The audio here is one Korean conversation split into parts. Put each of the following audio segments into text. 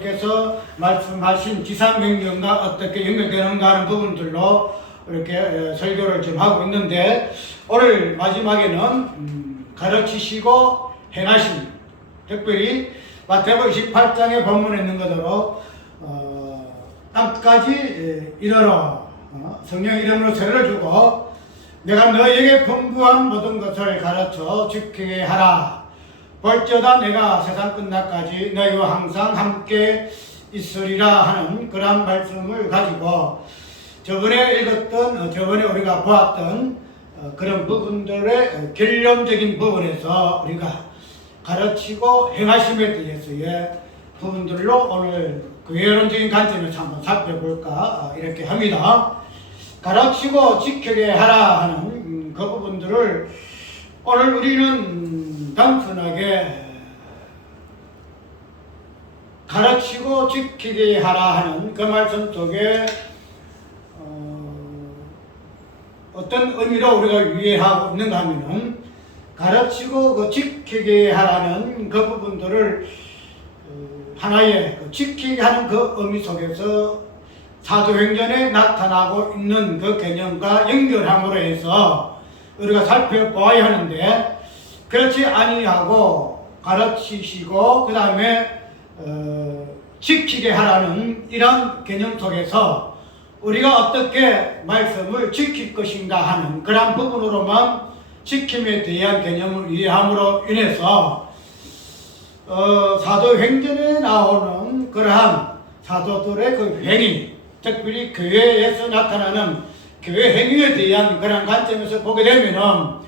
께서 말씀하신 지상명령과 어떻게 연결되는가 하는 부분들로 이렇게 설교를 좀 하고 있는데, 오늘 마지막에는 가르치시고 행하심, 특별히 마태복음 28장의 본문에 있는 것으로 땅까지 이르러 성령 이름으로 세례를 주고 내가 너에게 분부한 모든 것을 가르쳐 지키게 하라. 볼지어다 내가 세상 끝날까지 너희와 항상 함께 있으리라 하는 그런 말씀을 가지고 저번에 읽었던, 저번에 우리가 보았던 그런 부분들의 결론적인 부분에서 우리가 가르치고 행하심에 대해서의 부분들로 오늘 교회론적인 관점에서 한번 살펴볼까 이렇게 합니다. 가르치고 지키게 하라 하는 그 부분들을 오늘 우리는 단순하게 가르치고 지키게 하라 하는 그 말씀 속에 어떤 의미로 우리가 이해하고 있는가 하면은 가르치고 지키게 하라는 그 부분들을 하나의 지키게 하는 그 의미 속에서 사도행전에 나타나고 있는 그 개념과 연결함으로 해서 우리가 살펴보아야 하는데, 그렇지 아니하고 가르치시고 그 다음에 지키게 하라는 이런 개념 속에서 우리가 어떻게 말씀을 지킬 것인가 하는 그런 부분으로만 지킴에 대한 개념을 이해함으로 인해서 사도행전에 나오는 그러한 사도들의 그 행위, 특별히 교회에서 나타나는 교회 행위에 대한 그런 관점에서 보게 되면은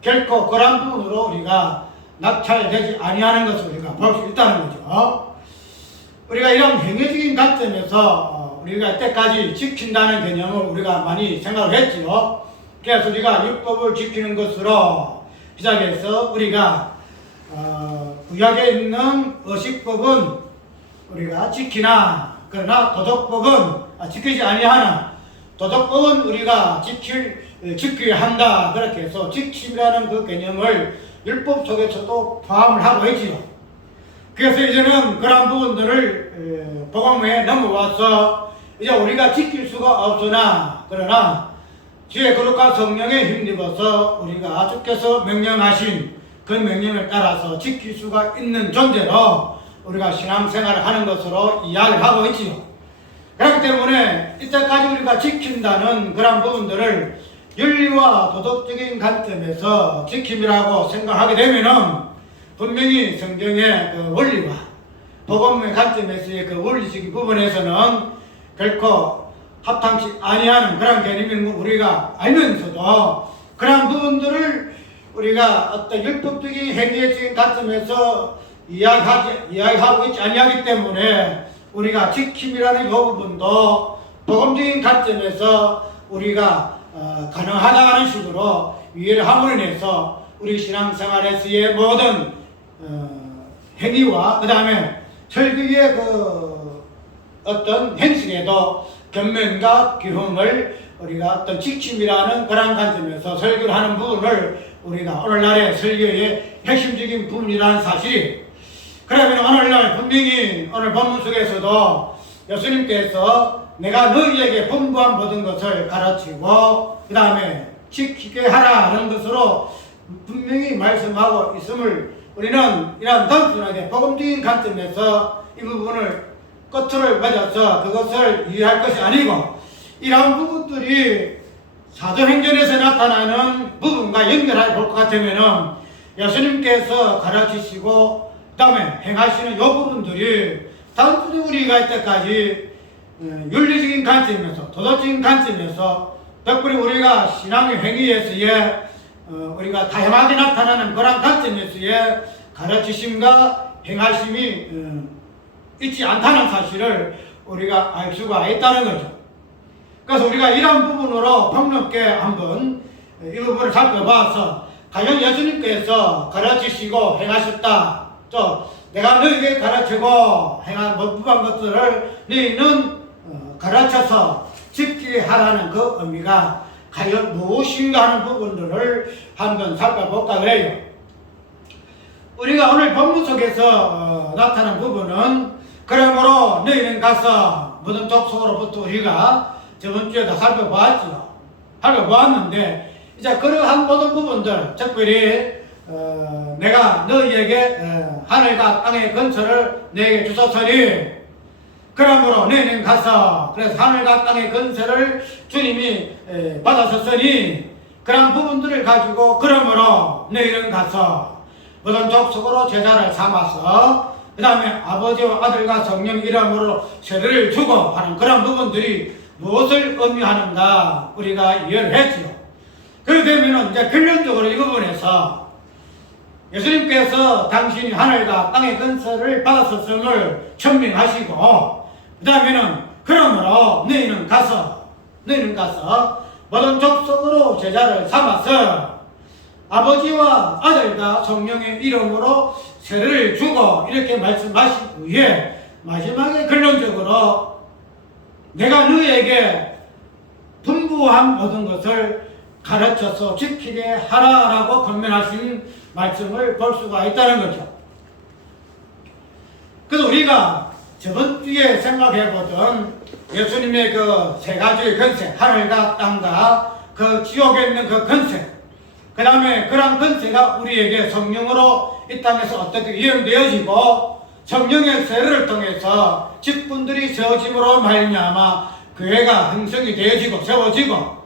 결코 그런 부분으로 우리가 낙찰되지 아니하는 것을 우리가 볼 수 있다는 거죠. 우리가 이런 행위적인 관점에서 우리가 이때까지 지킨다는 개념을 우리가 많이 생각을 했지요. 그래서 우리가 율법을 지키는 것으로 시작해서 우리가 구약에 있는 의식법은 우리가 지키나, 그러나 도덕법은 지키지 아니하나, 도덕법은 우리가 지켜야 한다. 그렇게 해서 지킴이라는 그 개념을 율법 속에서도 포함을 하고 있지요. 그래서 이제는 그런 부분들을 복음에 넘어와서 이제 우리가 지킬 수가 없으나, 그러나 주의 거룩한 성령에 힘입어서 우리가 주께서 명령하신 그 명령을 따라서 지킬 수가 있는 존재로 우리가 신앙생활을 하는 것으로 이야기를 하고 있지요. 그렇기 때문에 이때까지 우리가 지킨다는 그런 부분들을 윤리와 도덕적인 관점에서 지킴이라고 생각하게 되면은 분명히 성경의 그 원리와 복음의 관점에서의 그 원리적인 부분에서는 결코 합당치 아니하는 그런 개념인 거 우리가 알면서도 그런 부분들을 우리가 어떤 율법적인 행위적인 관점에서 이야기하고 있지 아니하기 때문에 우리가 지킴이라는 이 부분도 복음적인 관점에서 우리가 가능하다는 식으로 이해를 함으로 인해서 우리 신앙생활에서의 모든 행위와 그 다음에 설교의 그 어떤 행실에도 견면과 기흥을 우리가 어떤 지킴이라는 그런 관점에서 설교를 하는 부분을 우리가 오늘날의 설교의 핵심적인 부분이라는 사실이, 그러면 오늘날 분명히 오늘 본문 속에서도 예수님께서 내가 너희에게 분부한 모든 것을 가르치고 그 다음에 지키게 하라는 것으로 분명히 말씀하고 있음을 우리는 이런 단순하게 복음적인 관점에서 이 부분을 끝을 맺어서 그것을 이해할 것이 아니고, 이러한 부분들이 사도행전에서 나타나는 부분과 연결해 볼 것 같으면은 예수님께서 가르치시고 그 다음에 행하시는 이 부분들이 단순히 우리가 이때까지 윤리적인 관점에서 도덕적인 관점에서 특별히 우리가 신앙의 행위에서의 우리가 다양하게 나타나는 그런 관점에서의 가르치심과 행하심이 있지 않다는 사실을 우리가 알 수가 있다는 거죠. 그래서 우리가 이런 부분으로 폭넓게 한번 이 부분을 살펴봐서 과연 예수님께서 가르치시고 행하셨다, 또 내가 너에게 가르치고 행한 분부한 것들을 너희는 가르쳐서 지키게 하라는 그 의미가 과연 무엇인가 하는 부분들을 한번 살펴볼까 그래요. 우리가 오늘 본문 속에서 나타난 부분은 그러므로 너희는 가서 모든 족속으로부터 우리가 저번 주에도 살펴보았죠. 살펴보았는데 이제 그러한 모든 부분들, 특별히 내가 너희에게 하늘과 땅의 건설을 너희에게 주셨으니 그러므로 너희는 가서, 그래서 하늘과 땅의 건설을 주님이 받았었으니 그런 부분들을 가지고 그러므로 너희는 가서 모든 족속으로 제자를 삼아서 그 다음에 아버지와 아들과 성령 이름으로 세례를 주고 하는 그런 부분들이 무엇을 의미하는가 우리가 이해를 했죠. 그렇게 되면 이제 결론적으로 이 부분에서 예수님께서 당신이 하늘과 땅의 건설을 받았었음을 천명하시고 그 다음에는 그러므로 너희는 가서 모든 족속으로 제자를 삼아서 아버지와 아들과 성령의 이름으로 세례를 주고 이렇게 말씀하신 후에 마지막에 결론적으로 내가 너희에게 분부한 모든 것을 가르쳐서 지키게 하라라고 권면하신 말씀을 볼 수가 있다는 거죠. 그래서 우리가 저번 주에 생각해보던 예수님의 그 세 가지의 권세, 하늘과 땅과 그 지옥에 있는 그 권세, 그 다음에 그런 권세가 우리에게 성령으로 이 땅에서 어떻게 이행되어지고 성령의 세례를 통해서 직분들이 세워짐으로 말미암아 교회가 형성이 되어지고 세워지고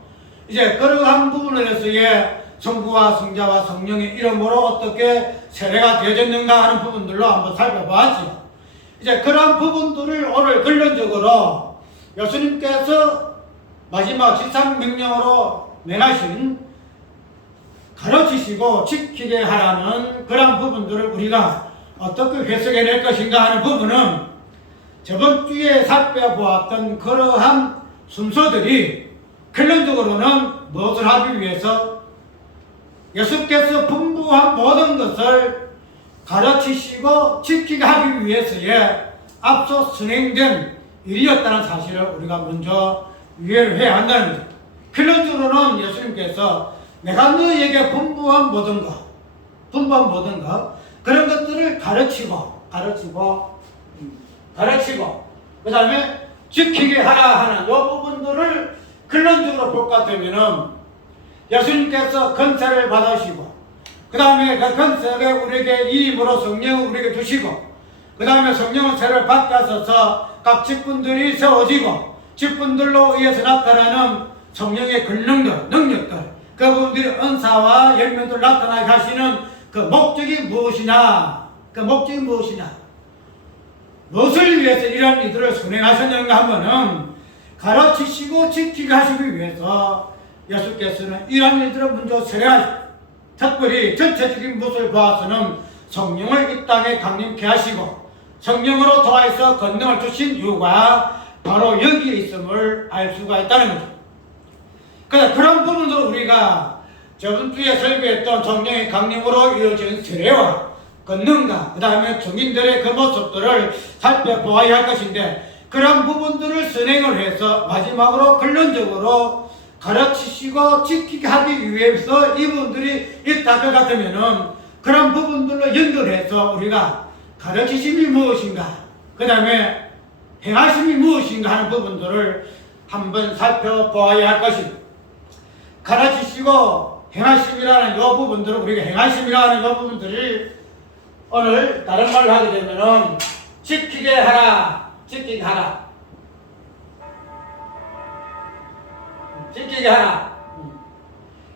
이제 그러한 부분에서의 성부와 성자와 성령의 이름으로 어떻게 세례가 되어졌는가 하는 부분들로 한번 살펴봤죠. 이제 그러한 부분들을 오늘 결론적으로 예수님께서 마지막 지상명령으로 내나신 가르치시고 지키게 하라는 그런 부분들을 우리가 어떻게 해석해낼 것인가 하는 부분은 저번 주에 살펴보았던 그러한 순서들이 결론적으로는 무엇을 하기 위해서 예수께서 분부한 모든 것을 가르치시고 지키게 하기 위해서의 앞서 진행된 일이었다는 사실을 우리가 먼저 이해를 해야 한다는 거죠. 결론적으로는 예수님께서 내가 너희에게 분부한 모든 것 그런 것들을 가르치고 그 다음에 지키게 하라 하는 이 부분들을 결론적으로 볼 것 같으면은 예수님께서 건세를 받으시고 그 다음에 그 건세를 우리에게 이름으로 성령을 우리에게 주시고 그 다음에 성령은 세를 받아서서 각 직분들이 세워지고 직분들로 의해서 나타나는 성령의 능력들 그 부분들이 은사와 열매들 나타나게 하시는 그 목적이 무엇이냐 무엇을 위해서 이런 일들을 순행하셨는가 하면은 가르치시고 지키게 하시기 위해서 예수께서는 이런 일들을 먼저 세례하시고 특별히 전체적인 모습을 봐서는 성령을 이 땅에 강림케 하시고 성령으로 더해서 권능을 주신 이유가 바로 여기에 있음을 알 수가 있다는 거죠. 그래서 그런 부분도 우리가 저번 주에 설교했던 성령의 강림으로 이루어진 세례와 권능과 그 다음에 증인들의 그 모습들을 살펴보아야 할 것인데 그런 부분들을 선행을 해서 마지막으로 결론적으로 가르치시고 지키게 하기 위해서 이분들이 있다 것 같으면은 그런 부분들로 연결해서 우리가 가르치심이 무엇인가 그 다음에 행하심이 무엇인가 하는 부분들을 한번 살펴보아야 할 것입니다. 가르치시고 행하심이라는 이 부분들을 우리가 행하심이라는 이 부분들을 오늘 다른 말로 하게 되면은 지키게 하라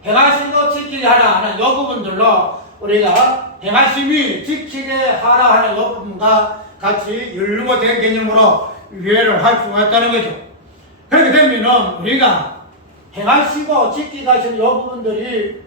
행하심도 지키게 하라 하는 이 부분들로 우리가 행하심이 지키게 하라 하는 이 부분과 같이 연루된 개념으로 이해를 할 수가 있다는 거죠. 그렇게 되면은 우리가 행하시고 지키게 하시는 이 부분들이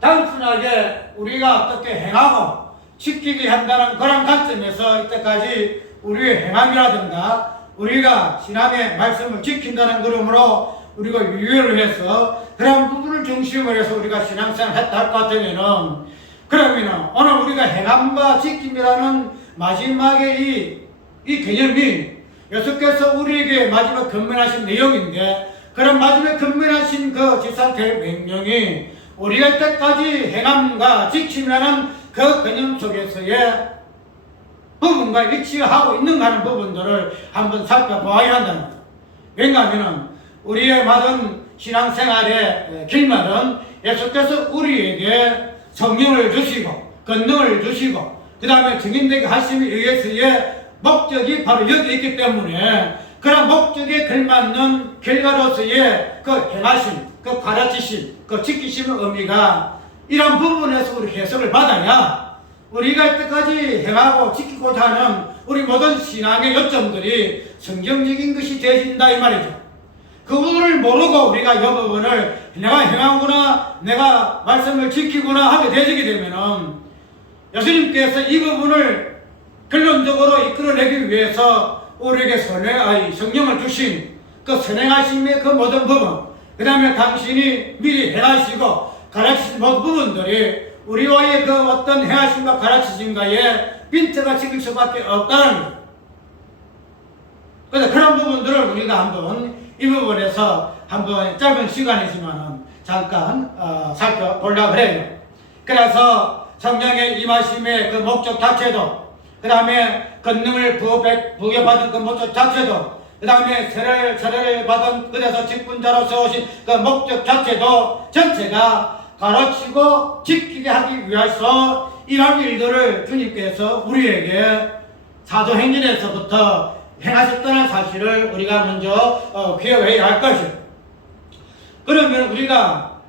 단순하게 우리가 어떻게 행하고 지키게 한다는 그런 관점에서 이때까지 우리의 행함이라든가 우리가 신앙의 말씀을 지킨다는 그러므로 우리가 유예를 해서 그런 부분을 중심으로 해서 우리가 신앙생활을 했다 할 것 같으면은 그러면은 오늘 우리가 행함과 지킴이라는 마지막에 이 개념이 예수께서 우리에게 마지막 권면하신 내용인데 그런 마지막에 권면하신 그 지상명령이 우리가 이때까지 행함과 지킴이라는 그 개념 속에서의 부분과 일치하고 있는가 하는 부분들을 한번 살펴보아야 한다는 거죠. 왜냐하면 우리의 모든 신앙생활의 길말은 예수께서 우리에게 성령을 주시고 권능을 주시고 그 다음에 증인되게 하심에 의해서의 목적이 바로 여기 있기 때문에 그런 목적에 걸맞는 결과로서의 그 행하심, 그 가르치심, 그 지키심의 의미가 이런 부분에서 우리 해석을 받아야 우리가 이때까지 행하고 지키고자 하는 우리 모든 신앙의 요점들이 성경적인 것이 되어진다 이 말이죠. 그 부분을 모르고 우리가 이 부분을 내가 행하거나 내가 말씀을 지키거나 하게 되지게 되면은 예수님께서 이 부분을 결론적으로 이끌어내기 위해서 우리에게 성령을 주신 그 선행하심의 그 모든 부분, 그 다음에 당신이 미리 행하시고 가르치신 모든 부분들이 우리와의 그 어떤 행하심과 가르치심과의 빈트가 찍힐 수밖에 없다는 거예요. 그래서 그런 부분들을 우리가 한번 이 부분에서 한번 짧은 시간이지만 잠깐 살펴보려고 해요. 그래서 성령의 임하심의 그 목적 자체도, 그 다음에 권능을 부여받은 그 목적 자체도, 그 다음에 세례를 받은 그래서 직분자로서 오신 그 목적 자체도 전체가 가르치고 지키게 하기 위해서 이러한 일들을 주님께서 우리에게 사도행전에서부터 행하셨다는 사실을 우리가 먼저 기억해야 할 것이요. 그러면 우리가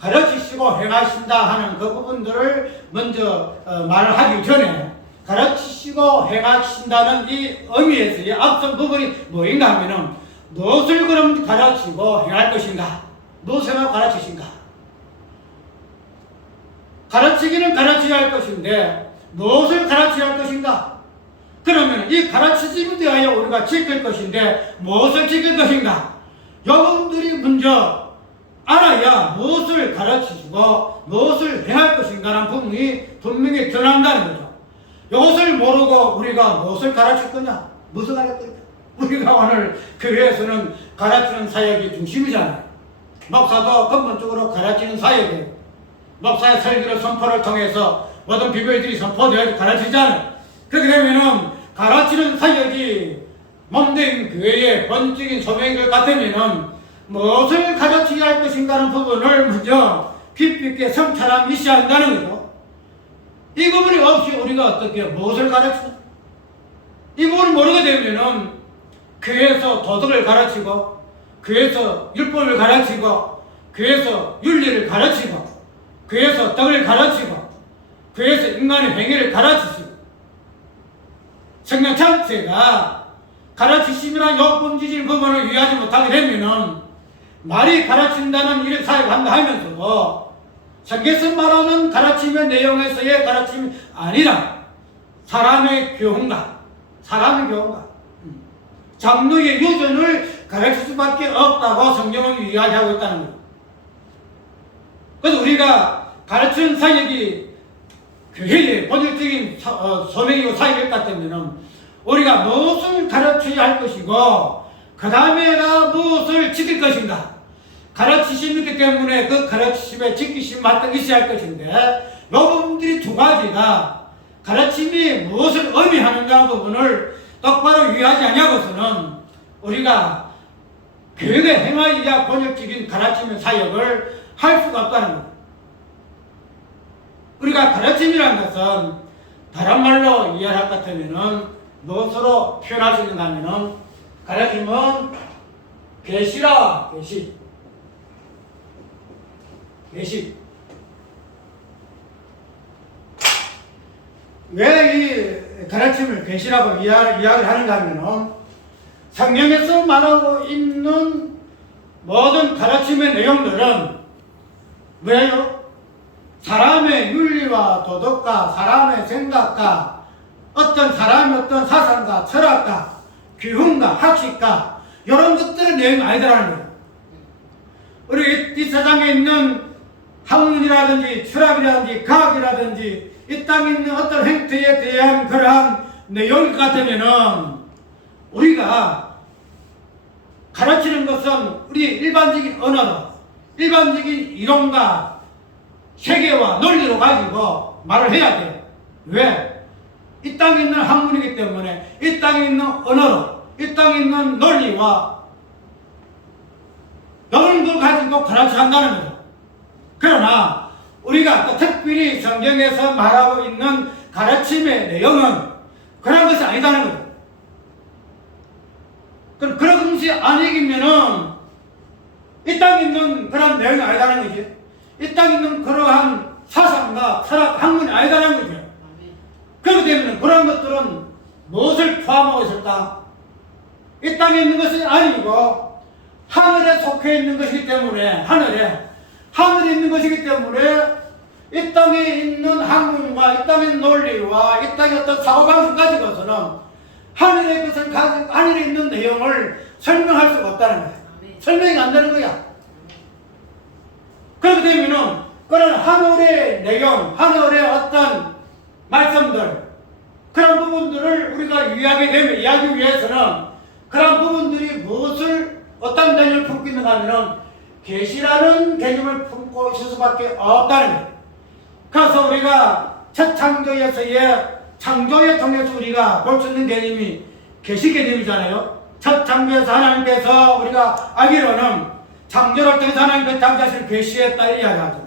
가르치시고 행하신다 하는 그 부분들을 먼저 말을 하기 전에 가르치시고 행하신다는 이 의미에서의 앞선 부분이 뭐인가 하면은 무엇을 그럼 가르치고 행할 것인가? 무엇을 가르치신가? 가르치기는 가르쳐야 할 것인데 무엇을 가르쳐야 할 것인가? 그러면 이 가르치심에 대하여 우리가 지킬 것인데 무엇을 지킬 것인가? 여러분들이 먼저 알아야 무엇을 가르치시고 무엇을 행할 것인가라는 부분이 분명히 드러난다는 거죠. 이것을 모르고 우리가 무엇을 가르칠 거냐? 무엇을 가르칠 거냐? 우리가 오늘 교회에서는 가르치는 사역이 중심이잖아요. 목사도 근본적으로 가르치는 사역이에요. 목사의 설교를 선포를 통해서 모든 비별들이 선포되어 가르치잖아요. 그렇게 되면은 가르치는 사역이 몸된 교회의 본질적인 소명인 것 같으면은 무엇을 가르쳐야 할 것인가는 부분을 먼저 깊이 있게 성찰함이 있어야 한다는 거죠. 이 부분이 없이 우리가 어떻게 무엇을 가르치나? 이 부분을 모르게 되면은 교회에서 도덕을 가르치고 교회에서 율법을 가르치고 교회에서 윤리를 가르치고 교회에서 덕을 가르치고 교회에서 인간의 행위를 가르치시고 성령 자체가 가르치심이나 요본질적인 부분을 이해하지 못하게 되면은 말이 가르친다는 일을 사역한다 하면서 성경에서 말하는 가르침의 내용에서의 가르침이 아니라 사람의 교훈과 장로의 유전을 가르칠 수밖에 없다고 성경은 이야기하고 있다는 거예요. 그래서 우리가 가르치는 사역이 교회의 본질적인 소명이고 사역일 것 같으면 우리가 무엇을 가르쳐야 할 것이고 그 다음에가 무엇을 지킬 것인가. 가르치심이기 때문에 그 가르치심에 지키심 마땅 있어야 할 것인데 이 부분들이 두 가지가 가르침이 무엇을 의미하는가 부분을 똑바로 이해하지 아니하고서는 우리가 교회에 행하여야 본질적인 가르침의 사역을 할 수가 없다는 것. 우리가 가르침이라는 것은 다른 말로 이해할 것 같으면은 무엇으로 표현할 수 있는가 하면은 가르침은 계시라, 계시. 왜 이 가르침을 계시라고 이야기를 하는가 하면은 성경에서 말하고 있는 모든 가르침의 내용들은 뭐예요? 사람의 윤리와 도덕과 사람의 생각과 어떤 사람의 어떤 사상과 철학과 교훈과 학식과 이런 것들의 내용이 아니더라는 거예요. 우리 이 세상에 있는 학문이라든지 철학이라든지 과학이라든지 이 땅에 있는 어떤 행태에 대한 그러한 내용 같으면은 우리가 가르치는 것은 우리 일반적인 언어로 일반적인 이론과 세계와 논리로 가지고 말을 해야 돼요. 왜? 이 땅에 있는 학문이기 때문에 이 땅에 있는 언어로 이 땅에 있는 논리와 이런 걸 가지고 가르쳐 한다는 거죠. 그러나 우리가 또 특별히 성경에서 말하고 있는 가르침의 내용은 그런 것이 아니다는 거죠. 그런 것이 아니기면은 이 땅에 있는 그런 내용이 아니다는 거지. 이 땅에 있는 그러한 사상과 철학, 학문이 아니다는 거죠. 그렇기 때문에 그런 것들은 무엇을 포함하고 있을까? 이 땅에 있는 것이 아니고 하늘에 속해 있는 것이기 때문에 하늘에 있는 것이기 때문에 이 땅에 있는 학문과 이 땅의 논리와 이 땅의 어떤 사고방식 가지고서는 하늘의 것을 가지고 하늘에 있는 내용을 설명할 수가 없다는 거야. 설명이 안 되는 거야. 그렇게 되면은 그런 하늘의 내용, 하늘의 어떤 말씀들, 그런 부분들을 우리가 이해하기 위해서는 그런 부분들이 무엇을 어떤 개념을 품고 있는가 하면은 계시라는 개념을 품고 있을 수밖에 없다는 거예요. 그래서 우리가 첫 창조에서의 창조에 통해서 우리가 볼 수 있는 개념이 계시 개념이잖아요. 첫 창조에서 하나님께서 우리가 알기로는 창조를 통해서 하나님께서 자기 자신을 계시했다 이야기하죠.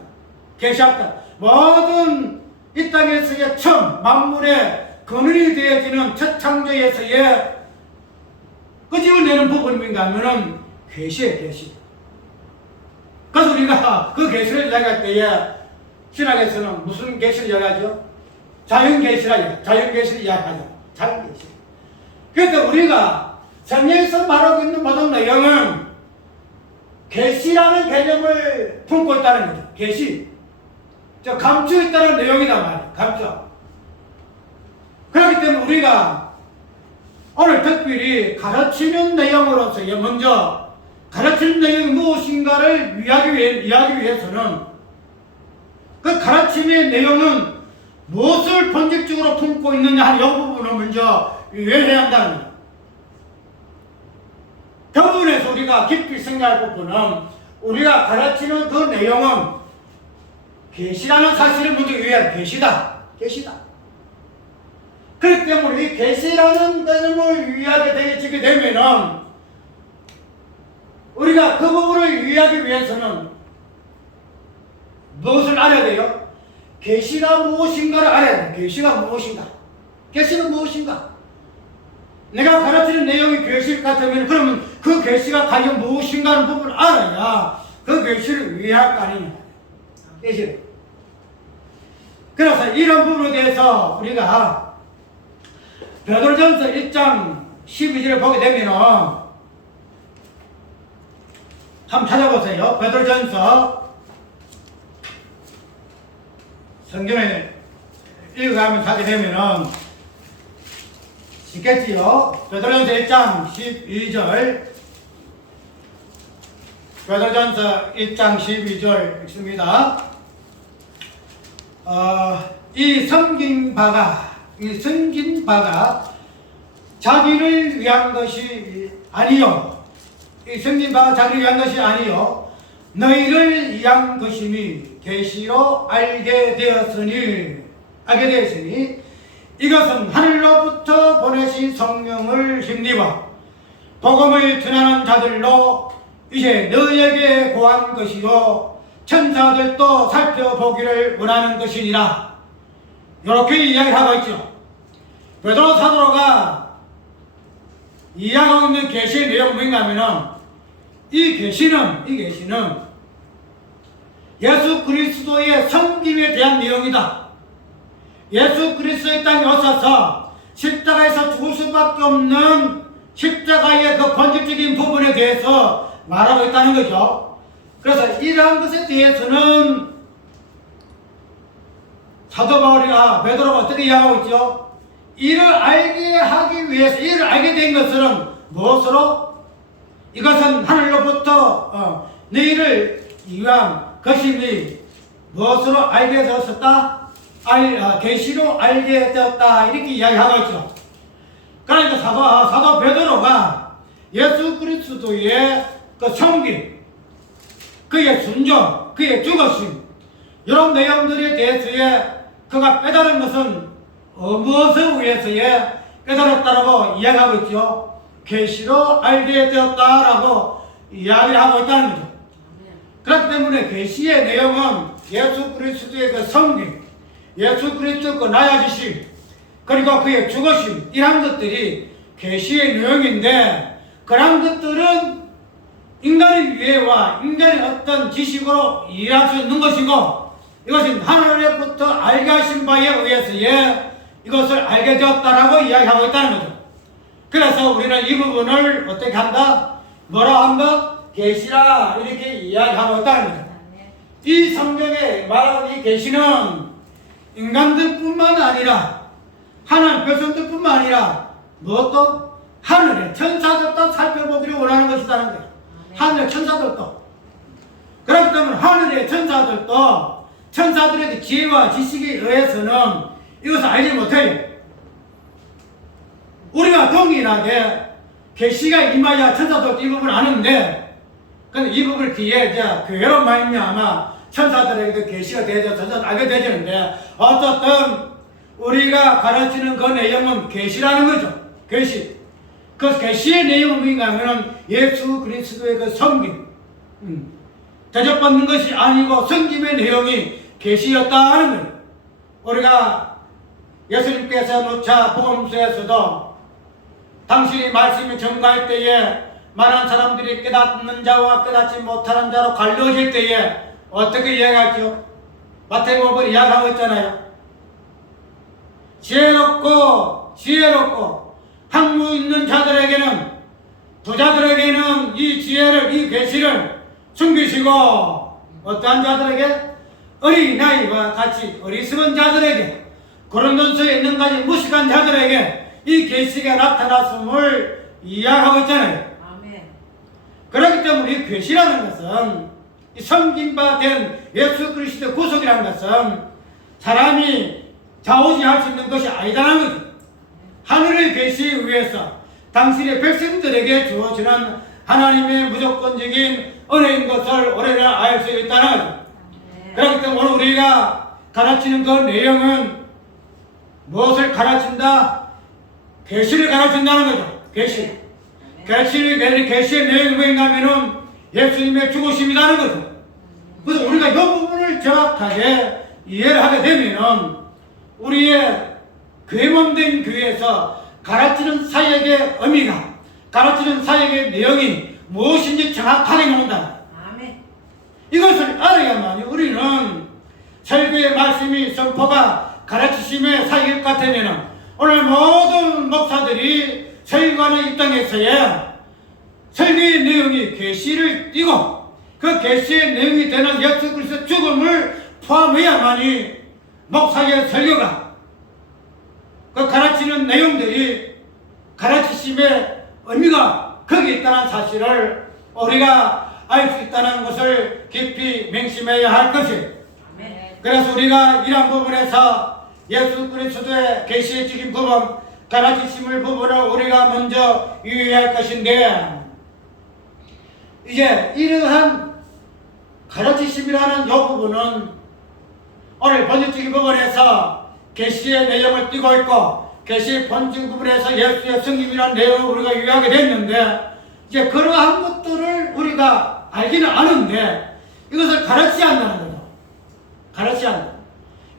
계시했다. 모든 이 땅에서의 처음 만물의 근원이 되어지는 첫 창조에서의 끄집을 내는 부분인가 하면은 계시예요, 계시. 그래서 우리가 그 계시를 이야기할 때에 신학에서는 무슨 계시를 이야기하죠? 자연계시라, 자연계시를 이야기하죠. 자연계시. 그래서 우리가 성경에서 말하고 있는 모든 내용은 계시라는 개념을 품고 있다는 거죠. 계시. 감추어 있다는 내용이란 말이에요. 감추어. 그렇기 때문에 우리가 오늘 특별히 가르치는 내용으로서 먼저 가르치는 내용이 무엇인가를 이해하기 위해서는 그 가르침의 내용은 무엇을 본질적으로 품고 있느냐 하는 이 부분을 먼저 이해해야 한다는 거예요. 그 부분에서 우리가 깊이 생각할 부분은 우리가 가르치는 그 내용은 계시라는 사실을 먼저 이해해야 돼. 계시다. 계시다. 그렇기 때문에 이 계시라는 개념을 이해하게 되게 되면은 우리가 그 부분을 이해하기 위해서는 무엇을 알아야 돼요? 계시가 무엇인가를 알아야 돼. 계시가 무엇인가? 계시는 무엇인가? 내가 가르치는 내용이 계시 같으면 그러면 그 계시가 과연 무엇인가 하는 부분을 알아야 그 계시를 이해할 거 아니냐. 계시를. 그래서 이런 부분에 대해서 우리가 베드로전서 1장 12절을 보게 되면은 한번 찾아보세요. 베드로전서 성경에 읽어가면서 하게 되면은 있겠지요. 베드로전서 1장 12절 베드로전서 1장 12절 읽습니다. 이 섬긴 바가 자기를 위한 것이 아니요. 이 섬긴 바가 자기를 위한 것이 아니요. 너희를 위한 것임이 계시로 알게 되었으니 이것은 하늘로부터 보내신 성령을 힘입어 복음을 전하는 자들로 이제 너희에게 고한 것이요 천사들도 살펴보기를 원하는 것이니라. 이렇게 이야기를 하고 있죠. 베드로 사도가 이야기하고 있는 계시의 내용은 뭔가 하면은 이 계시는 예수 그리스도의 섬김에 대한 내용이다. 예수 그리스도의 땅에 오셔서 십자가에서 죽을 수밖에 없는 십자가의 그 본질적인 부분에 대해서 말하고 있다는 거죠. 그래서 이러한 것에 대해서는 사도 베드로가 어떻게 이야기하고 있죠? 이를 알게 하기 위해서, 이를 알게 된 것은 무엇으로? 이것은 하늘로부터 너희를 위한 것이니 무엇으로 알게 되었었다? 계시로 알게 되었다. 이렇게 이야기하고 있죠. 그러니까 사도 베드로가 예수 그리스도의 그 섬김, 그의 순종, 그의 죽으심, 이런 내용들에 대해서의 그가 깨달은 것은 무엇을 위해서에 깨달았다라고 이야기하고 있죠. 계시로 알게 되었다라고 이야기를 하고 있다는 거죠. 그렇기 때문에 계시의 내용은 예수 그리스도의 그 성령, 예수 그리스도 그 나아지심, 그리고 그의 죽으심, 이런 것들이 계시의 내용인데, 그런 것들은 인간의 이해와 인간의 어떤 지식으로 이해할 수 있는 것이고, 이것은 하늘로부터 알게 하신 바에 의해서에 이것을 알게 되었다라고 이야기하고 있다는 거죠. 그래서 우리는 이 부분을 어떻게 한다? 뭐라 한다? 계시라, 이렇게 이야기하고 있다는 거죠. 이 성경에 말하는 이 계시는 인간들뿐만 아니라 하나님 백성들뿐만 아니라 무엇도 하늘의 천사들도 살펴보기를 원하는 것이라는 거예요. 하늘의 천사들도. 그렇기 때문에 하늘의 천사들도 천사들의 지혜와 지식에 의해서는 이것을 알지 못해요. 우리가 동일하게 계시가 임하여 천사들도 이 부분을 아는데, 근데 이 부분을 뒤에 이제 교회로 말미암아 천사들에게 계시가 되죠. 천사들 알게 되는데, 어쨌든 우리가 가르치는 그 내용은 계시라는 거죠. 계시. 그 계시의 내용은 뭔가 하면 예수 그리스도의 그 섬김, 대접받는 것이 아니고 섬김의 내용이 계시였다는 거예요. 우리가 예수님께서 누차 복음서에서도 당신이 말씀을 전가할 때에 많은 사람들이 깨닫는 자와 깨닫지 못하는 자로 갈려질 때에 어떻게 이야기하죠? 마태복음 이야기하고 있잖아요. 지혜롭고 학무 있는 자들에게는, 부자들에게는 이 지혜를, 이 계시를 숨기시고, 어떠한 자들에게? 어린아이와 같이 어리석은 자들에게, 고린도서에 있는 가지 무식한 자들에게 이 계시가 나타났음을 이야기하고 있잖아요. 아멘. 그렇기 때문에 이 계시라는 것은, 이 섬김바 된 예수 그리스도의 구속이라는 것은 사람이 좌우지할 수 있는 것이 아니다라는 거죠. 하늘의 계시에 의해서 당신의 백성들에게 주어지는 하나님의 무조건적인 은혜인 것을 우리는 알 수 있다는 거죠. 그렇기 때문에 오늘 우리가 가르치는 그 내용은 무엇을 가르친다? 계시를 가르친다는 거죠. 계시. 계시의 내용이 뭔가 하면은 예수님의 죽으심이라는 거죠. 그래서 우리가 이 부분을 정확하게 이해를 하게 되면은 우리의 괴범된 교회에서 가르치는 사역의 의미가, 가르치는 사역의 내용이 무엇인지 정확하게 나온다. 아멘. 이것을 알아야만 우리는 설교의 말씀이 선포가 가르치심의 사역일 것 같으면 오늘 모든 목사들이 설교하는 입장에서의 설교의 내용이 계시를 띠고 그 계시의 내용이 되는 예수 그리스도의 죽음을 포함해야만이 목사의 설교가, 그 가르치는 내용들이 가르치심의 의미가 거기에 있다는 사실을 우리가 알 수 있다는 것을 깊이 맹심해야 할 것이에요. 그래서 우리가 이러한 부분에서 예수 그리스도의 계시의 적인 부분, 가르치심을 부분을 우리가 먼저 유의할 것인데, 이제 이러한 가르치심이라는 이 부분은 오늘 번역적인 부분에서 계시의 내용을 띠고 있고 계시의 본질 부분에서 예수의 성김이라는 내용을 우리가 유의하게 됐는데, 이제 그러한 것들을 우리가 알기는 아는데 이것을 가르치지 않는다는 거죠. 가르치지 않는다.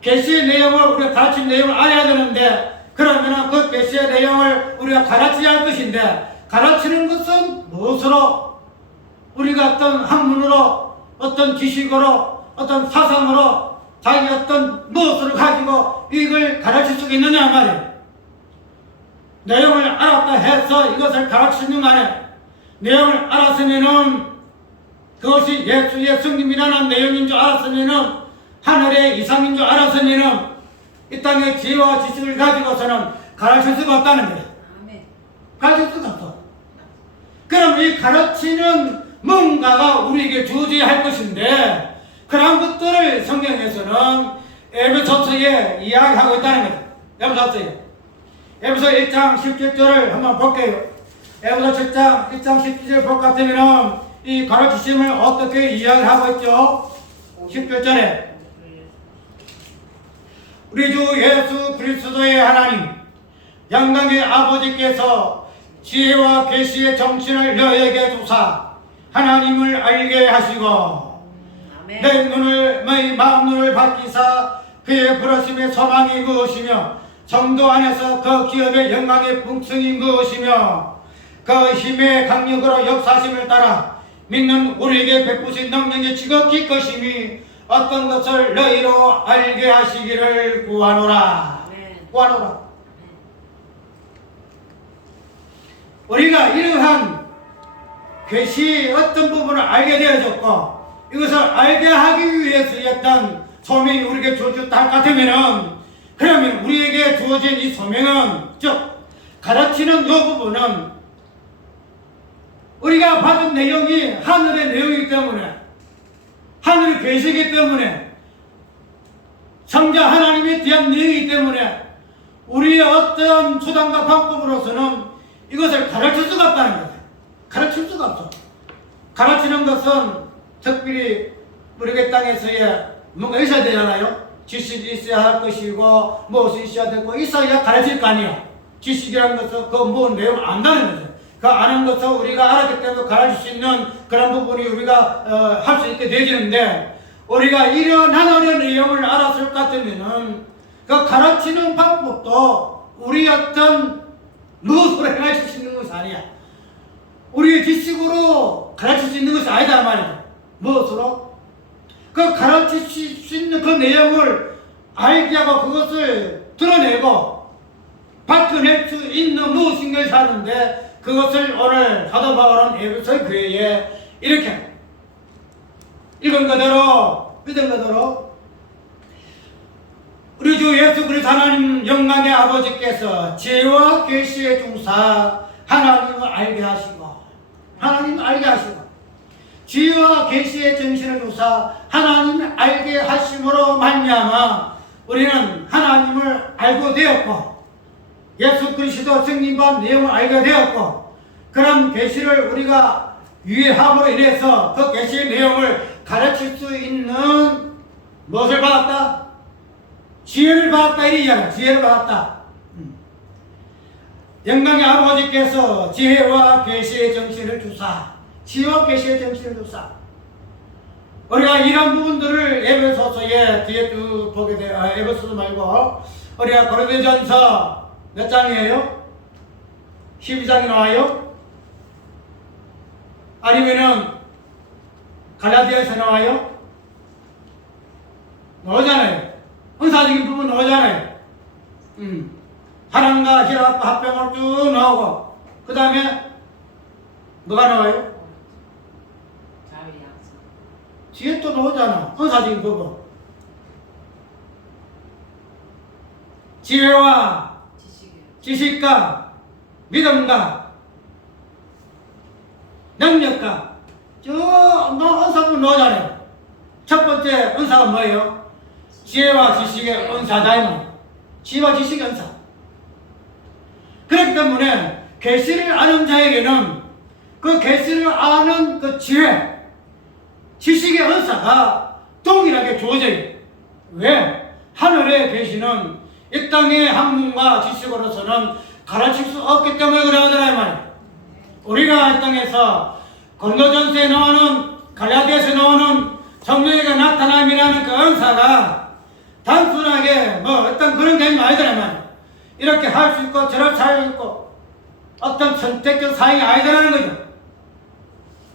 계시의 내용을 우리가 가르치는 내용을 알아야 되는데, 그러면은 그 계시의 내용을 우리가 가르쳐야 할 것인데, 가르치는 것은 무엇으로? 우리가 어떤 학문으로, 어떤 지식으로, 어떤 사상으로 자기 어떤 무엇을 가지고 이걸 가르칠 수 있느냐 말이에요. 내용을 알았다 해서 이것을 가르치는 말이에요. 내용을 알았으면은 그것이 예수의 성김이라는 내용인 줄 알았으면은, 하늘의 이상인 줄 알았으면은 이 땅의 지혜와 지식을 가지고서는 가르칠 수가 없다는 거예요. 가르칠 수가 없어. 그럼 이 가르치는 뭔가가 우리에게 주어져야 것인데, 그런 것들을 성경에서는 에베소서에 이야기하고 있다는 거예요. 에베소서에. 에베소 1장 17절을 한번 볼게요. 에베소 7장 1장 17절 볼 것 같으면 이 가르치심을 어떻게 이야기하고 있죠? 17절에 우리 주 예수 그리스도의 하나님 영광의 아버지께서 지혜와 계시의 정신을 너에게 주사 하나님을 알게 하시고 내 눈을 너희 마음 눈을 밝히사 그의 부르심의 소망이 무엇이며 성도 안에서 그 기업의 영광의 풍성이 무엇이며 그 힘의 강력으로 역사심을 따라 믿는 우리에게 베푸신 능력의 지극히 크심이 어떤 것을 너희로 알게 하시기를 구하노라. 구하노라. 우리가 이러한 계시의 어떤 부분을 알게 되어졌고 이것을 알게 하기 위해서였던 소명이 우리에게 주어졌다 할 같으면은 그러면 우리에게 주어진 이 소명은 즉 가르치는 이 부분은 우리가 받은 내용이 하늘의 내용이기 때문에 하늘의 계시이기 때문에 성자 하나님에 대한 내용이기 때문에 우리의 어떤 수단과 방법으로서는 이것을 가르칠 수가 없다는 거예요. 가르칠 수가 없어. 가르치는 것은 특별히 우리 땅에서의 뭔가 있어야 되잖아요. 지식이 있어야 할 것이고 무엇이 있어야 되고 있어야 가르칠 거 아니에요. 지식이라는 것은 그 뭔 내용을 안다는 거죠. 그 아는 것을 우리가 알았기 때문에 가르칠 수 있는 그런 부분이 우리가 할 수 있게 되지는데 우리가 이런 하나님의 내용을 알았을 것 같으면은 그 가르치는 방법도 우리 어떤 무엇으로 행할 수 있는 것이 아니야. 우리의 지식으로 가르칠 수 있는 것이 아니다 말이야. 무엇으로? 그 가르칠 수 있는 그 내용을 알게 하고 그것을 드러내고 밝혀낼 수 있는 무엇인가를 하는데 그것을 오늘 사도 바울은 에베소 교회에 이렇게 읽은 그대로 믿은 그대로 우리 주 예수 그리스도 하나님 영광의 아버지께서 지혜와 계시의 중사 하나님을 알게 하시고 하나님을 알게 하시고 지혜와 계시의 정신을 주사 하나님을 알게 하심으로 말미암아 우리는 하나님을 알고 되었고 예수 그리스도 성령과 내용을 알게 되었고 그런 계시를 우리가 유의함으로 인해서 그 계시의 내용을 가르칠 수 있는 무엇을 받았다? 지혜를 받았다 이리잖아. 지혜를 받았다. 영광의 아버지께서 지혜와 계시의 정신을 주사 지혜와 계시의 정신을 주사 우리가 이런 부분들을 에베소서에 뒤에 쭉 보게 돼요. 에베소서 말고 우리가 고린도전서 몇 장이에요? 12장이 나와요? 아니면은 갈라디아에서 나와요? 나오잖아요. 은사적인 부분 나오잖아요. 사랑과 희락과 합병을 쭉 나오고 그 다음에 뭐가 나와요? 뒤에 또 나오잖아. 은사적인 부분. 지혜와 지식과 믿음과 능력과 쭉 은사부분 나오잖아요. 첫 번째 은사가 뭐예요? 지혜와 지식의 은사다. 지혜와 지식의 은사. 그렇기 때문에 계시를 아는 자에게는 그 계시를 아는 그 지혜, 지식의 은사가 동일하게 주어져요. 왜? 하늘의 계시는 이 땅의 학문과 지식으로서는 가르칠 수 없기 때문에 그러잖아요 말이에요. 우리가 이 땅에서 고린도전서에 나오는 갈라디아서에 나오는 성령에게 나타남이라는 그 은사가 단순하게 뭐 어떤 그런 게 아니더란 말이에요. 이렇게 할 수 있고 저럴 수 있고 어떤 선택적 사항이 아니더라는 거죠.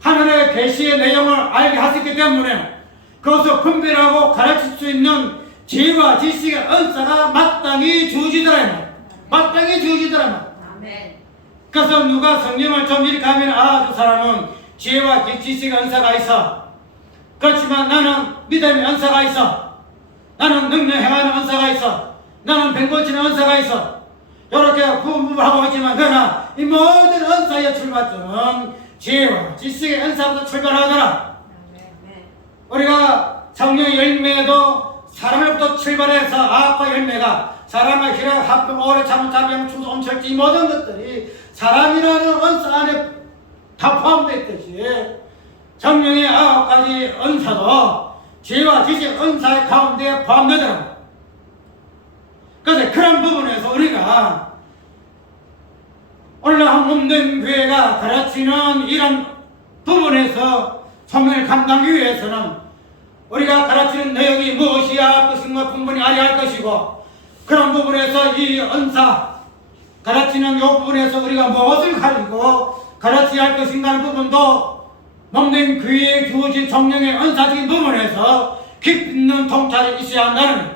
하늘의 계시의 내용을 알게 하셨기 때문에 그것을 분별하고 가르칠 수 있는 지혜와 지식의 은사가 마땅히 주어지더라. 마땅히 주어지더라. 그래서 누가 성령을 좀 이렇게 하면 저 사람은 지혜와 지식의 은사가 있어. 그렇지만 나는 믿음의 은사가 있어. 나는 능력 행하는 은사가 있어. 나는 병고치는 은사가 있어. 이렇게 구분하고 있지만 그러나 이 모든 은사의 출발점은 지혜와 지식의 은사부터 출발하더라. 우리가 성령의 열매도 사람으로부터 출발해서 악과 열매가 사람의 희락, 합병, 오래 참은 자병, 충성, 엄철지 이 모든 것들이 사람이라는 은사 안에 다 포함되어 있듯이 성령의 9가지 은사도 지혜와 지식 은사의 가운데 포함되더라. 그래서 그런 부분에서 우리가 오늘 한몸된 교회가 가르치는 이런 부분에서 소명을 감당하기 위해서는 우리가 가르치는 내용이 무엇이야 것인가 분분히 알아야 할 것이고, 그런 부분에서 이 은사 가르치는 이 부분에서 우리가 무엇을 가지고 가르쳐야 할 것인가 하는 부분도 몸된 교회에 주어진 성령의 은사적인 부분에서 깊이 있는 통찰이 있어야 한다는 거예요.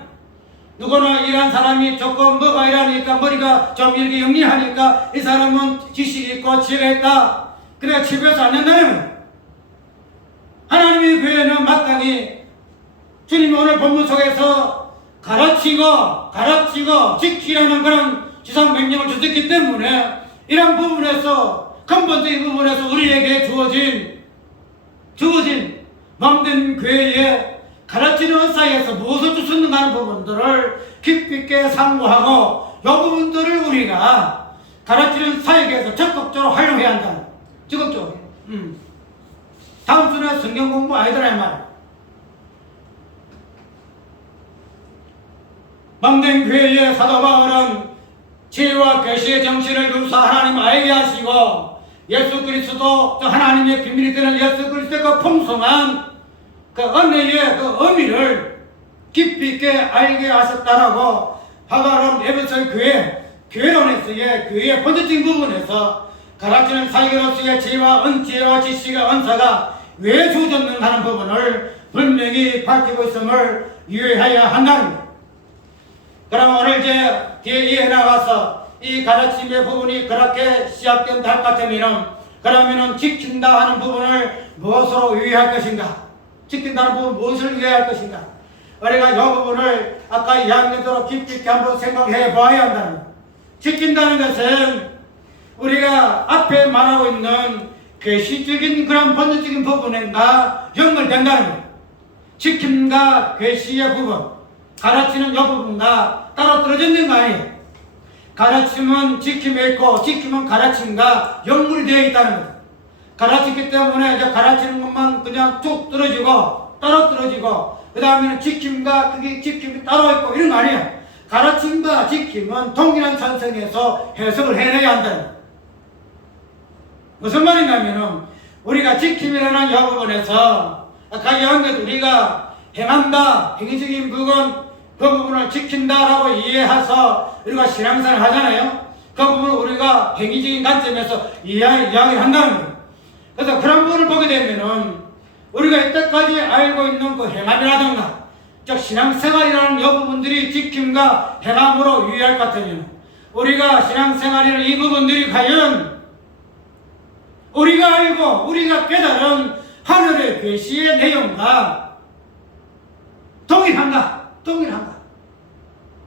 누구나 이런 사람이 조금 뭐가 이러니까 머리가 좀 이렇게 영리하니까 이 사람은 지식이 있고 지혜가 있다, 그래 치부해서 안 된다는 거예요. 하나님의 교회는 마땅히 주님이 오늘 본문 속에서 가르치고 지키라는 그런 지상 명령을 주셨기 때문에 이런 부분에서 근본적인 부분에서 우리에게 주어진 몸된 교회에 가르치는 사이에서 무엇을 주셨는가 하는 부분들을 깊이 있게 상고하고 이 부분들을 우리가 가르치는 사역에서 적극적으로 활용해야 한다. 적극적으로. 다음 주는 성경 공부 아니더라 이 말이야. 몸된 교회의 사도 바울은 지혜와 계시의 정신을 주사 하나님 알게 하시고 예수 그리스도 하나님의 비밀이 되는 예수 그리스도의 그 풍성한 그 은혜의 그 의미를 깊이 있게 알게 하셨다라고 바울은 에베소 교회론에서의 교회의 본질적인 부분에서 가르치는 사역으로서의 지혜와 지식의 은사가 왜 주어졌는가 하는 부분을 분명히 밝히고 있음을 유의해야 한다는 것. 그럼 오늘 이제 뒤에 이어나가서 이 가르침의 부분이 그렇게 시작된다 할 것 같으면 그러면은 지킨다 하는 부분을 무엇으로 유의할 것인가? 지킨다는 부분 무엇을 유의할 것인가? 우리가 이 부분을 아까 이야기대로 깊이 있게 한번 생각해 봐야 한다는 것. 지킨다는 것은 우리가 앞에 말하고 있는 계시적인 그런 본질적인 부분과 연결된다는 것. 지킴과 계시의 부분, 가르치는 이 부분과 따로 떨어져 있는 거 아니에요. 가르침은 지킴에 있고 지킴은 가르침과 연결이 되어 있다는 거죠. 가르치기 때문에 이제 가르치는 것만 그냥 쭉 떨어지고 따로 떨어지고 그 다음에는 지킴과 그게 지킴이 따로 있고 이런 거 아니에요. 가르침과 지킴은 동일한 찬성에서 해석을 해내야 한다는 거예요. 무슨 말이냐면은 우리가 지킴이라는 이 부분에서 아까 이야기한 것 우리가 행한다, 행위적인 부분 그 부분을 지킨다라고 이해해서 우리가 신앙생활을 하잖아요. 그 부분을 우리가 행위적인 관점에서 이야기를 한다는 거예요. 그래서 그런 부분을 보게 되면은 우리가 이때까지 알고 있는 그 행함이라든가 즉 신앙생활이라는 이 부분들이 지킴과 행함으로 유의할 것 같으면 우리가 신앙생활이라는 이 부분들이 과연 우리가 알고 우리가 깨달은 하늘의 계시의 내용과 동일한가?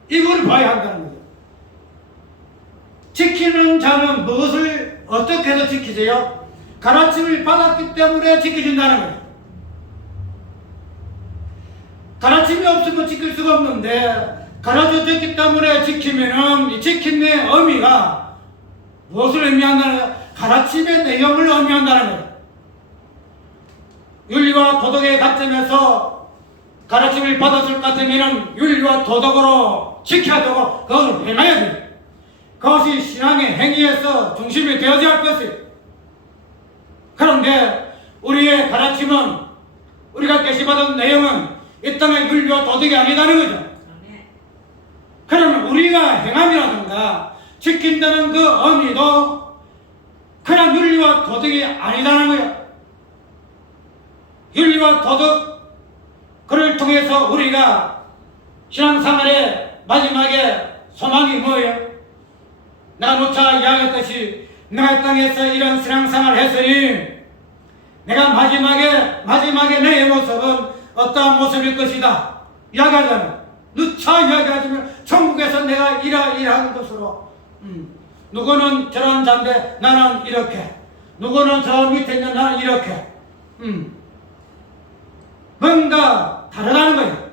이걸 봐야 한다는 거죠. 지키는 자는 무엇을 어떻게 해서 지키세요? 가르침을 받았기 때문에 지켜진다는 거예요. 가르침이 없으면 지킬 수가 없는데 가르쳐졌기 때문에 지키면은 이 지킴의 의미가 무엇을 의미한다는 거예요? 가르침의 내용을 의미한다는 거예요. 윤리와 도덕의 관점에서 가르침을 받았을 것 같으면 윤리와 도덕으로 지켜야 되고 그것을 행해야 돼요. 그것이 신앙의 행위에서 중심이 되어야 할 것이에요. 그런데 우리의 가르침은 우리가 계시받은 내용은 이 땅의 윤리와 도덕이 아니다는 거죠. 그러면 우리가 행함이라든가 지킨다는 그 의미도 그런 윤리와 도덕이 아니다는 거예요. 윤리와 도덕 그를 통해서 우리가 신앙생활의 마지막에 소망이 뭐예요? 내가 누차 이야기했듯이 내가 이 땅에서 이런 신앙생활을 했으니 내가 마지막에 내 모습은 어떠한 모습일 것이다 이야기하잖아요. 누차 이야기하지만 천국에서 내가 이러한 것으로 누구는 저런 자인데 나는 이렇게, 누구는 저 밑에 있는 나는 이렇게 뭔가 다르다는 거예요.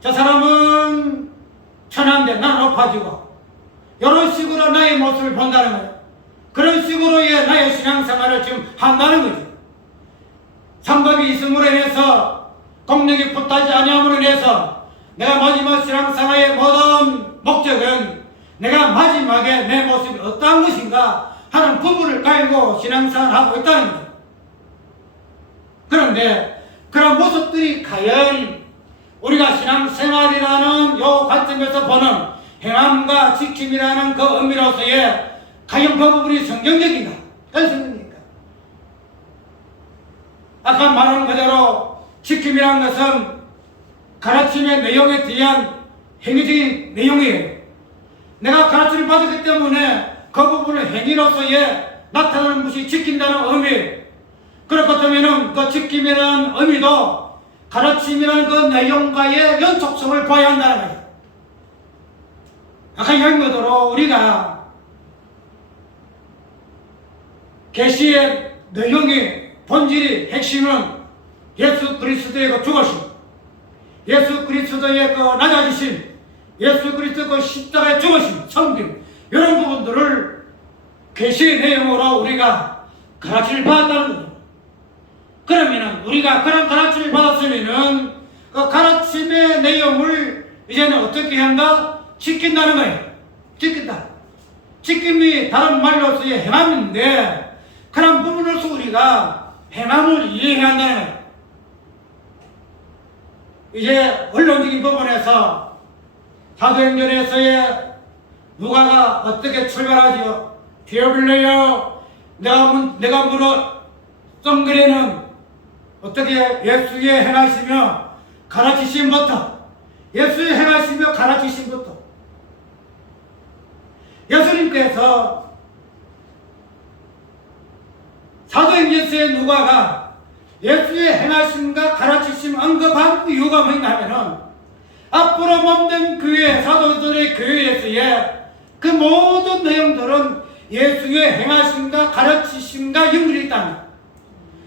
저 사람은 천한데 나는 높아지고 이런 식으로 나의 모습을 본다는 거예요. 그런 식으로의 나의 신앙생활을 지금 한다는 거죠. 상급이 있음으로 인해서 공력이 붙하지 아니함으로 인해서 내가 마지막 신앙생활의 모든 목적은 내가 마지막에 내 모습이 어떠한 것인가 하는 부분을 깔고 신앙생활을 하고 있다는 거죠. 그런데 그런 모습들이 과연 우리가 신앙생활이라는 요 관점에서 보는 행함과 지킴이라는 그 의미로서의 과연 그 부분이 성경적인가? 성경적인가? 아까 말한 그대로 지킴이라는 것은 가르침의 내용에 대한 행위적인 내용이에요. 내가 가르침을 받았기 때문에 그 부분을 행위로서의 나타나는 것이 지킨다는 의미예요. 그렇다면 그 지킴이라는 의미도 가르침이라는 그 내용과의 연속성을 봐야 한다는 거예요. 아까 이야기한 것대로 우리가 계시의 내용이 본질이 핵심은 예수 그리스도의 그 죽으심, 예수 그리스도의 그 낮아지심, 예수 그리스도의 그 십자가의 죽으심, 성김 이런 부분들을 계시의 내용으로 우리가 가르침을 받았다는 거죠. 그러면은 우리가 그런 가르침을 받았으면은 그 가르침의 내용을 이제는 어떻게 한다? 지킨다는 거예요. 지킨다. 지킴이 다른 말로서의 행함인데 그런 부분으로서 우리가 행함을 이해해야 한다는 거예요. 이제 원론적인 부분에서 사도행전에서의 누가가 어떻게 출발하지요? 디어블레요 내가 물어 썬그레는 어떻게 예수의 행하시며 가르치심부터 예수의 행하시며 가르치심부터 예수님께서 사도행전서의 누가가 예수의 행하심과 가르치심 언급한 이유가 뭐냐 하면은 앞으로 몸된 교회 사도들의 교회에서의 그 모든 내용들은 예수의 행하심과 가르치심과 연결이 있다는 거예요.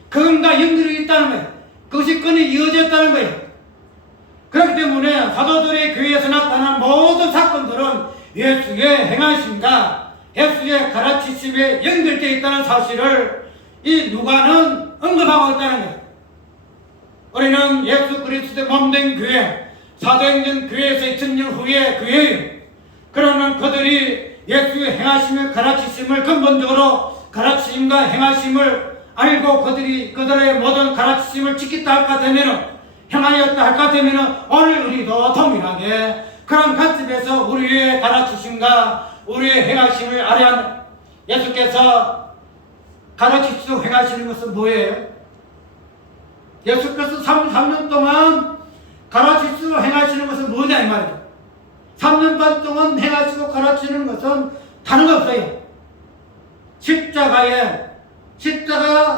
그것과 연결이 있다는 거예요. 그것이 끈이 이어졌다는 거예요. 그렇기 때문에 사도들의 교회에서 나타난 모든 사건들은 예수의 행하심과 예수의 가르치심에 연결되어 있다는 사실을 이 누가는 언급하고 있다는 거예요. 우리는 예수 그리스도의 몸된 교회, 사도행전 교회에서 2000년 후의 교회예요. 그러면 그들이 예수의 행하심을 가르치심을 근본적으로 가르치심과 행하심을 알고 그들의 모든 가르치심을 지켰다 할까 되면은 행하였다 할까 되면은 오늘 우리도 동일하게 그런 관점에서 우리의 가르치심과 우리의 행하심을 알아야 한다. 예수께서 가르치시고 행하시는 것은 뭐예요? 예수께서 3년 동안 가르치시고 행하시는 것은 뭐냐 이 말이죠. 3년 반 동안 행하시고 가르치는 것은 다른 거 없어요. 십자가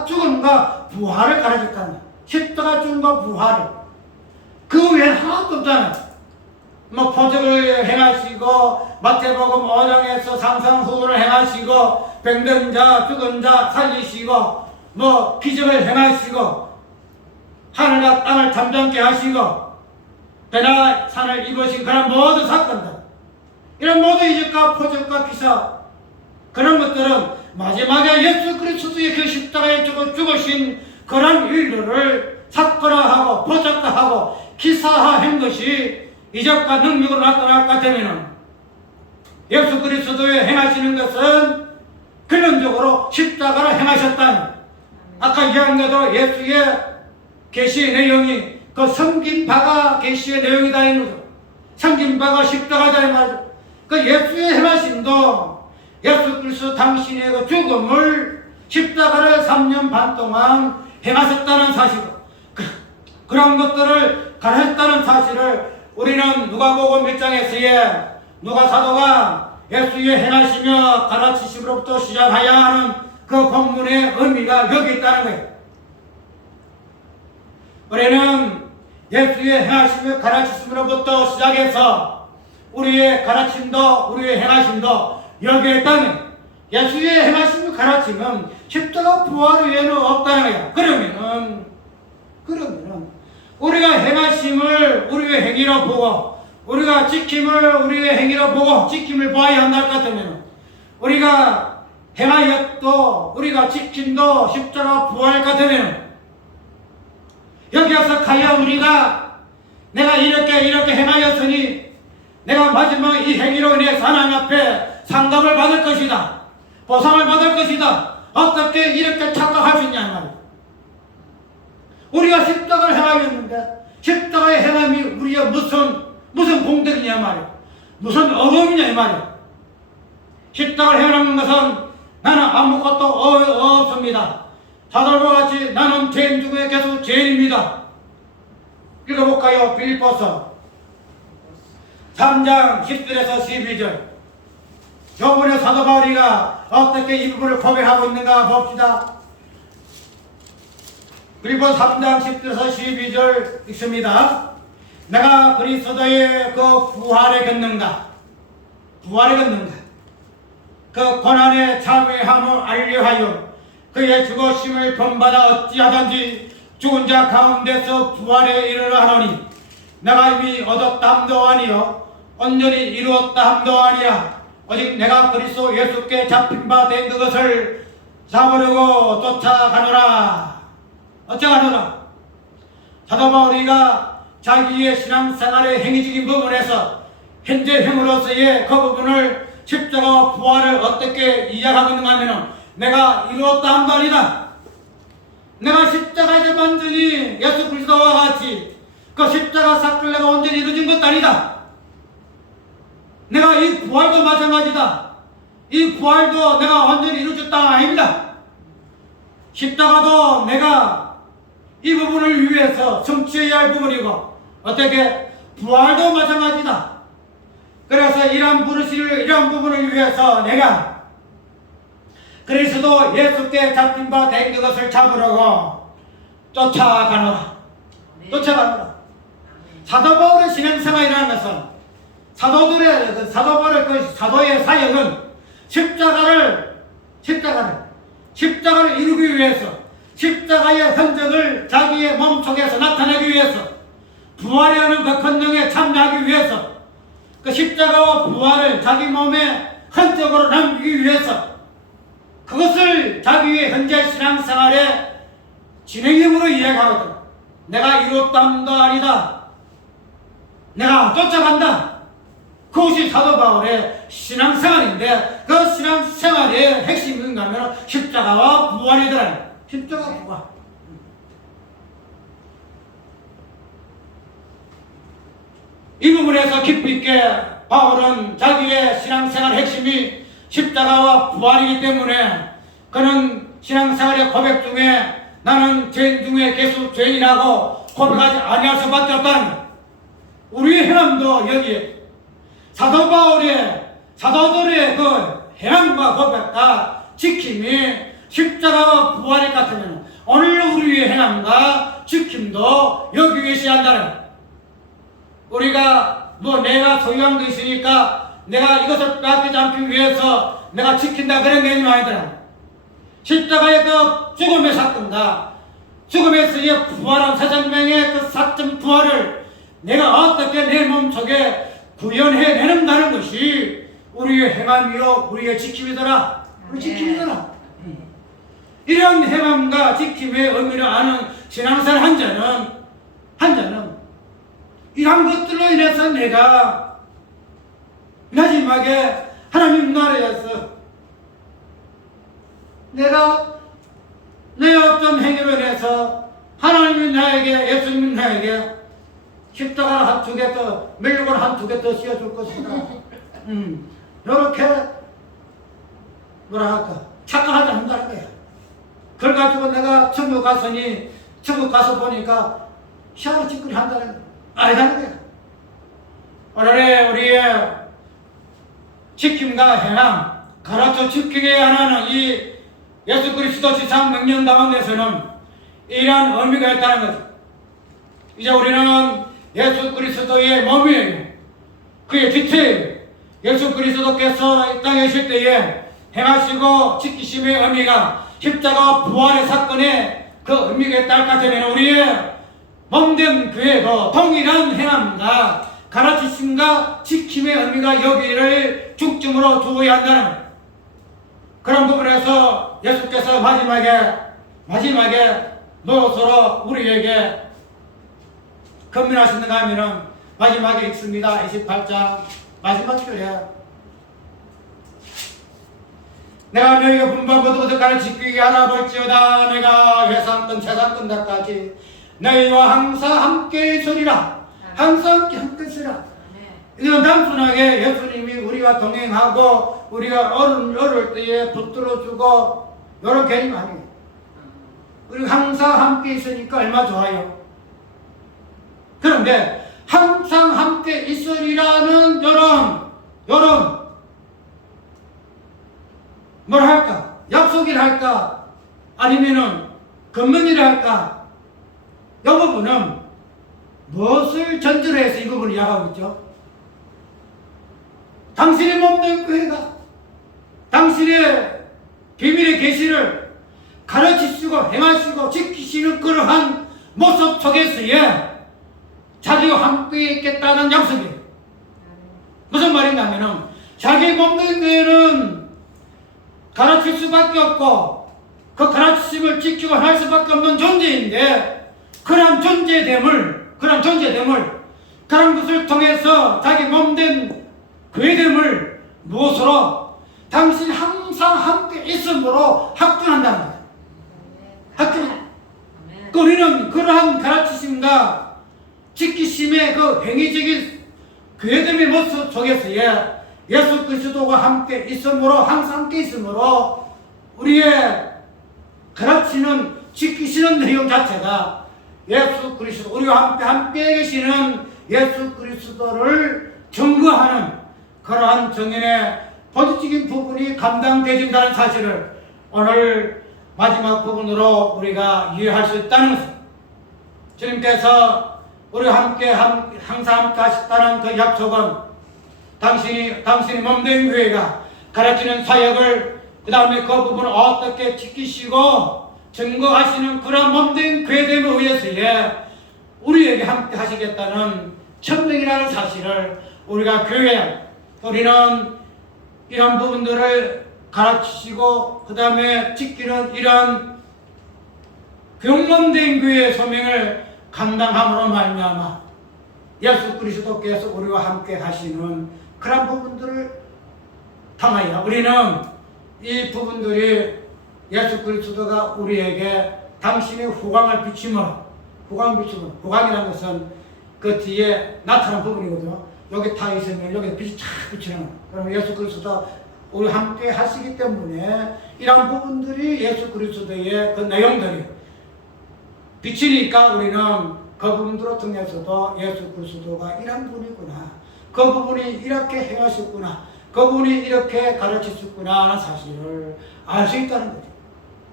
죽음과 부활을 가르쳤다는 거예요. 십자가 죽음과 부활을. 그 외에는 하나도 없잖아요. 뭐 표적을 행하시고 마태복음 5장에서 상상후를 행하시고 병든 자 죽은 자 살리시고 뭐 기적을 행하시고 하늘과 땅을 잠잠케 하시고 배나 산을 입으신 그런 모든 사건들, 이런 모든 이적과 표적과 기사, 그런 것들은 마지막에 예수 그리스도의 그 십자가에 죽으신 그런 일들을 사건화하고 표적화하고 기사화한 것이 이적과 능력으로 나타날까 되면은 예수 그리스도의 행하시는 것은 근원적으로 십자가를 행하셨다는, 아까 이야기한 것도 예수의 계시의 내용이 그 섬긴 바가 계시의 내용이다 이 거죠. 섬긴 바가 십자가다 이 말이죠. 그 예수의 행하심도 예수 그리스도 당신의 그 죽음을 십자가를 3년 반 동안 행하셨다는 사실이고 그런 것들을 가르쳤다는 사실을 우리는 누가복음 1장에서의 누가 사도가 예수의 행하시며 가르치심으로부터 시작하여 하는 그 본문의 의미가 여기 있다는 거예요. 우리는 예수의 행하심을 가르치심으로부터 시작해서 우리의 가르침도 우리의 행하심도 여기에 있다는, 예수의 행하심을 가르치면 십자가 부활 외에는 없다는 거야. 그러면은 우리가 행하심을 우리의 행위로 보고 우리가 지킴을 우리의 행위로 보고 지킴을 보아야 한다 할 것 같으면 우리가 행하였도 우리가 지킴도 십자가 부활 같으면 여기 와서 가야 우리가 내가 이렇게 행하였으니 내가 마지막 이 행위로 인해서 하나님 앞에 상감을 받을 것이다. 보상을 받을 것이다. 어떻게 이렇게 착각할 수 있냐 말이야. 우리가 십자가를 행하였는데 십자가의 행함이 우리의 무슨 공덕이냐 말이야. 무슨 어려움이냐 이 말이야. 십자가를 행하는 것은 나는 아무것도 없습니다. 사도들과 같이 나는 죄인 중에 계속 죄인입니다. 읽어볼까요? 빌립보서 3장 10절에서 12절. 요번에 사도 바울이가 어떻게 이 부분을 고백하고 있는가 봅시다. 빌립보서 3장 10절에서 12절 읽습니다. 내가 그리스도의 그 부활에 걷는가 그 고난에 참여함을 알려하여 그의 죽으심을 본받아 어찌하든지 죽은 자 가운데서 부활에 이르러 하노니 내가 이미 얻었다 함도 아니요 온전히 이루었다 함도 아니라 오직 내가 그리스도 예수께 잡힌 바 된 그것을 잡으려고 쫓아가노라. 어쩌가노라. 사도 바울이가 자기의 신앙생활의 행위적인 부분에서 현재 행으로서의 그 부분을 십자가와 부활을 어떻게 이해하고 있는가 하면 내가 이루었다 함도 아니다. 내가 십자가에서 완전히 예수 그리스도와 같이 그 십자가 사건을 내가 온전히 이루어진 것도 아니다. 내가 이 부활도 마찬가지다. 이 부활도 내가 완전히 이루어졌다 아닙니다. 십자가도 내가 이 부분을 위해서 성취해야 할 부분이고 어떻게 부활도 마찬가지다. 그래서 이러한 부분을 위해서 내가 그리스도 예수께 잡힌 바 된 그것을 잡으려고 쫓아가노라. 사도 바울의 신앙생활이라는 것은 사도 바울의 그 사도의 사역은 십자가를 이루기 위해서 십자가의 흔적을 자기의 몸속에서 나타내기 위해서 부활이라는 그 권능에 참여하기 위해서 그 십자가와 부활을 자기 몸에 흔적으로 남기기 위해서 그것을 자기의 현재 신앙생활의 진행형으로 이야기하거든. 내가 이루었다 함도 아니다. 내가 쫓아간다. 그것이 사도 바울의 신앙생활인데 그 신앙생활의 핵심이 뭔가 하면 십자가와 부활이더라. 십자가 부활. 이 부분에서 깊이 있게 바울은 자기의 신앙생활 핵심이 십자가와 부활이기 때문에 그는 신앙생활의 고백 중에 나는 죄인 중에 계속 죄인이라고 고백하지 아니할 수밖에 없다는 우리의 행함도 여기에 사도들의 그 행함과 고백과 지킴이 십자가와 부활이 같으면 오늘 우리의 행함과 지킴도 여기 계셔야 한다는 우리가 내가 소유한 거 있으니까 내가 이것을 빼앗기지 않기 위해서 내가 지킨다 그런 개념이 아니더라. 십자가의 그 죽음의 사건과 죽음에서의 부활한 새 생명의 그 사점 부활을 내가 어떻게 내 몸속에 구현해내는다는 것이 우리의 행함이요 우리의 지킴이더라. 우리 지킴이더라. 이런 행함과 지킴의 의미를 아는 신앙생활 한 자는 이런 것들로 인해서 내가 마지막에 하나님 나라에서 내가 내 어떤 행위로 인해서 하나님이 나에게 예수님이 나에게 십자가를 한 두 개 더 멜로를 한 두 개 더 씌워줄 것이다. 이렇게 뭐랄까 착각하지 않는다는 거야. 그걸 가지고 내가 천국 갔으니 천국 가서 보니까 시야를 찌끄리 한다는 거야. 아니다는 거야. 오늘의 우리의 지킴과 행함, 가르쳐 지키게 하는 이 예수 그리스도 지상 명령 가운데서는 이러한 의미가 있다는 거죠. 이제 우리는 예수 그리스도의 몸이에요. 그의 지체예요. 예수 그리스도께서 이 땅에 오실 때에 행하시고 지키심의 의미가 십자가와 부활의 사건에 그 의미가 있다 할 것 같으면 우리의 몸된 교회도 동일한 행함과 가르치심과 지킴의 의미가 여기를 중점으로 두어야 한다는 그런 부분에서 예수께서 마지막에 무엇으로 우리에게 권면하시는가 하면은 마지막에 있습니다. 28장 마지막 줄이야. 내가 너희가 분반부터 가르치기 위해 알아볼지어다. 내가 회상권 세상권 다까지 너희와 항상 함께 있으리라. 항상 함께 있으리라. 이건 단순하게 예수님이 우리와 동행하고 우리가 어려울 때에 붙들어주고 이런 개념이 아니에요. 우리 항상 함께 있으니까 얼마나 좋아요. 그런데 항상 함께 있으리라는 요런 뭘 할까? 약속이라 할까? 아니면은 금문이라 할까? 이 부분은 무엇을 전제로 해서 이 부분을 이야기하고 있죠? 당신의 몸된 교회가 당신의 비밀의 계시를 가르치시고 행하시고 지키시는 그러한 모습 속에서의 자기와 함께 있겠다는 약속이에요. 무슨 말이냐면은 자기 몸된 교회는 가르칠 수밖에 없고 그 가르침을 지키고 할 수밖에 없는 존재인데 그런 존재됨을 그런 것을 통해서 자기 몸된 교회됨을 무엇으로? 당신 항상 함께 있음으로 확증한다는 거예요. 확증. 우리는 그러한 가르치심과 지키심의 그 행위적인 교회됨의 모습 속에서의 예수 그리스도가 함께 있음으로 항상 함께 있음으로 우리의 가르치는 지키시는 내용 자체가 예수 그리스도 우리와 함께 계시는 예수 그리스도를 증거하는 그러한 정인의 본질적인 부분이 감당되진다는 사실을 오늘 마지막 부분으로 우리가 이해할 수 있다는 것입니다. 주님께서 우리와 함께 항상 함께 하셨다는 그 약속은 당신이 몸된 교회가 가르치는 사역을 그 다음에 그 부분을 어떻게 지키시고 증거하시는 그런 몸된 교회됨에 의해서의 우리에게 함께 하시겠다는 천명이라는 사실을 우리가 우리는 이런 부분들을 가르치시고 그 다음에 지키는 이런 병몸된 교회의 소명을 감당함으로 말미암아 예수 그리스도께서 우리와 함께 하시는 그런 부분들을 통하여 우리는 이 부분들이 예수 그리스도가 우리에게 당신의 후광을 비추므로 후광이라는 것은 그 뒤에 나타난 부분이거든요. 여기 타 있으면 여기 빛이 쫙 비치는 거예요. 그러면 예수 그리스도 우리 함께 하시기 때문에 이런 부분들이 예수 그리스도의 그 내용들이 비치니까 우리는 그 부분들을 통해서도 예수 그리스도가 이런 분이구나, 그 부분이 이렇게 행하셨구나, 그 분이 이렇게 가르치셨구나 하는 사실을 알 수 있다는 거죠.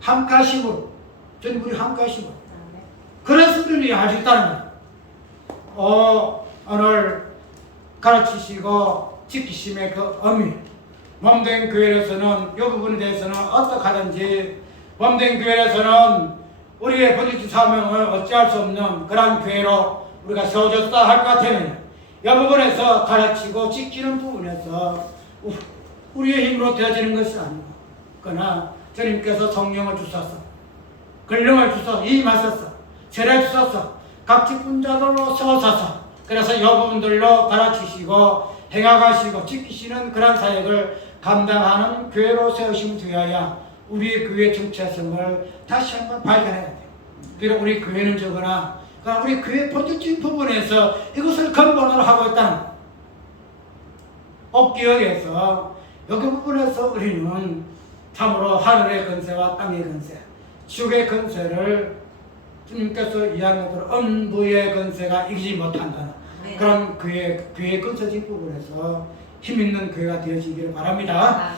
함께 하시고 저는 우리 함께 하시고 그래서 우리는 알 수 있다는 거죠. 오늘 가르치시고 지키심의 그 의미, 몸된 교회에서는 이 부분에 대해서는 어떻게 하든지 몸된 교회에서는 우리의 본질적 사명을 어찌할 수 없는 그런 교회로 우리가 세워졌다 할 것 같으면 이 부분에서 가르치고 지키는 부분에서 우리의 힘으로 되어지는 것이 아니고 그러나 주님께서 성령을 주셔서 권능을 주셔서 임하셔서 세례 주셔서 각지 분자들로 세워서서 그래서 이 부분들로 가르치시고 행하가시고 지키시는 그런 사역을 감당하는 교회로 세우시면 되어야 우리 교회의 정체성을 다시 한번 발견해야 돼요. 그리고 우리 교회는 적으나 그러니까 우리 교회 본질적인 부분에서 이것을 근본으로 하고 있다는 거예요. 옥기역에서 여기 부분에서 우리는 참으로 하늘의 건세와 땅의 건세, 지옥의 건세를 주님께서 이야기한 대로 음부의 건세가 이기지 못한다는 그런 교회의 건설적인 부분에서 힘있는 교회가 되어지기를 바랍니다.